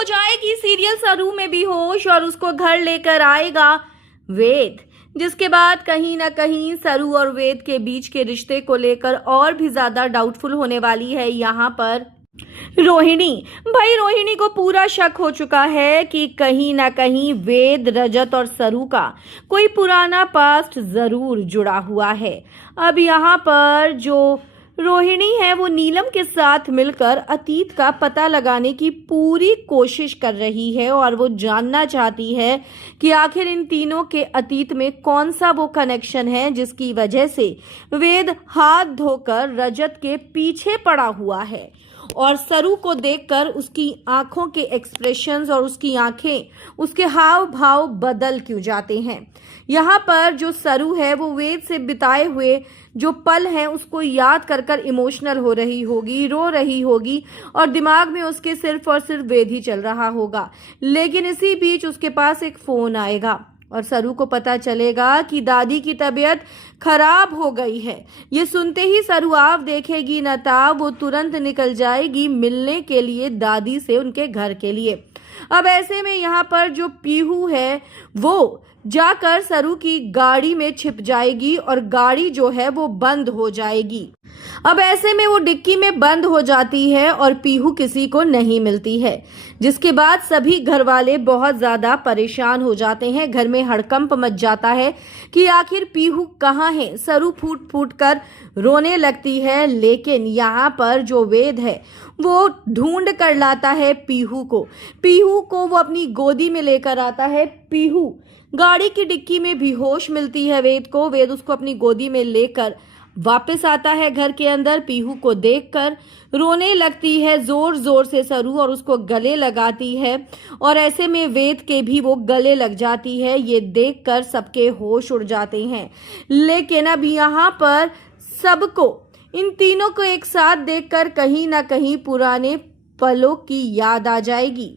हो जाएगी सीरियल सरू में बेहोश और उसको घर लेकर आएगा वेद, जिसके बाद कहीं ना कहीं सरू और वेद के बीच के रिश्ते को लेकर और भी ज्यादा डाउटफुल होने वाली है यहाँ पर रोहिणी। भाई रोहिणी को पूरा शक हो चुका है कि कहीं ना कहीं वेद, रजत और सरू का कोई पुराना पास्ट जरूर जुड़ा हुआ है। अब यहाँ पर जो रोहिणी है वो नीलम के साथ मिलकर अतीत का पता लगाने की पूरी कोशिश कर रही है और वो जानना चाहती है कि आखिर इन तीनों के अतीत में कौन सा वो कनेक्शन है जिसकी वजह से वेद हाथ धोकर रजत के पीछे पड़ा हुआ है। और सरू को देखकर उसकी आंखों के एक्सप्रेशंस और उसकी आंखें, उसके हाव भाव बदल क्यों जाते हैं। यहाँ पर जो सरू है वो वेद से बिताए हुए जो पल हैं उसको याद कर कर इमोशनल हो रही होगी, रो रही होगी और दिमाग में उसके सिर्फ और सिर्फ वेद ही चल रहा होगा। लेकिन इसी बीच उसके पास एक फोन आएगा और सरू को पता चलेगा कि दादी की तबीयत खराब हो गई है। ये सुनते ही सरू आप देखेगी न ताब वो तुरंत निकल जाएगी मिलने के लिए दादी से उनके घर के लिए। अब ऐसे में यहाँ पर जो पीहू है वो जाकर सरू की गाड़ी में छिप जाएगी और गाड़ी जो है वो बंद हो जाएगी। अब ऐसे में वो डिक्की में बंद हो जाती है और पीहू किसी को नहीं मिलती है, जिसके बाद सभी घर वाले बहुत ज्यादा परेशान हो जाते हैं। घर में हड़कंप मच जाता है कि आखिर पीहू कहाँ है। सरू फूट फूट कर रोने लगती है, लेकिन यहाँ पर जो वेद है वो ढूंढ कर लाता है पीहू को वो अपनी गोदी में लेकर आता है। पीहू गाड़ी की डिक्की में बेहोश मिलती है वेद को। वेद उसको अपनी गोदी में लेकर वापस आता है घर के अंदर। पीहू को देखकर रोने लगती है जोर जोर से सरू और उसको गले लगाती है और ऐसे में वेद के भी वो गले लग जाती है। ये देखकर सबके होश उड़ जाते हैं। लेकिन अब यहाँ पर सबको, इन तीनों को एक साथ देखकर कहीं ना कहीं पुराने पलों की याद आ जाएगी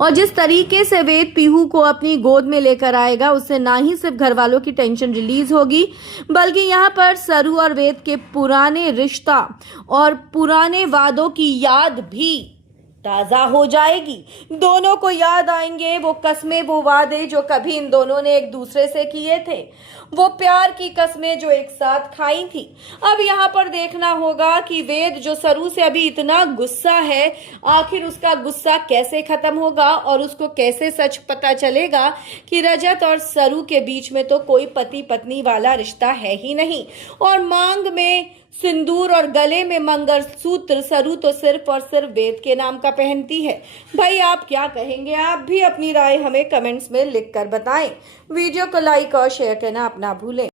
और जिस तरीके से वेद पीहू को अपनी गोद में लेकर आएगा उससे ना ही सिर्फ घर वालों की टेंशन रिलीज होगी, बल्कि यहाँ पर सरू और वेद के पुराने रिश्ता और पुराने वादों की याद भी ताजा हो जाएगी। दोनों को याद आएंगे वो कस्में, वो वादे जो कभी इन दोनों ने एक दूसरे से किए थे, वो प्यार की कस्में जो एक साथ खाई थी। अब यहाँ पर देखना होगा कि वेद जो सरू से अभी इतना गुस्सा है, आखिर उसका गुस्सा कैसे खत्म होगा और उसको कैसे सच पता चलेगा कि रजत और सरू के बीच में तो कोई पति पत्नी वाला रिश्ता है ही नहीं और मांग में सिंदूर और गले में मंगलसूत्र सरू तो सिर्फ और सिर्फ वेद के नाम का पहनती है। भाई आप क्या कहेंगे? आप भी अपनी राय हमें कमेंट्स में लिख कर बताएं। वीडियो को लाइक और शेयर करना अपना भूलें।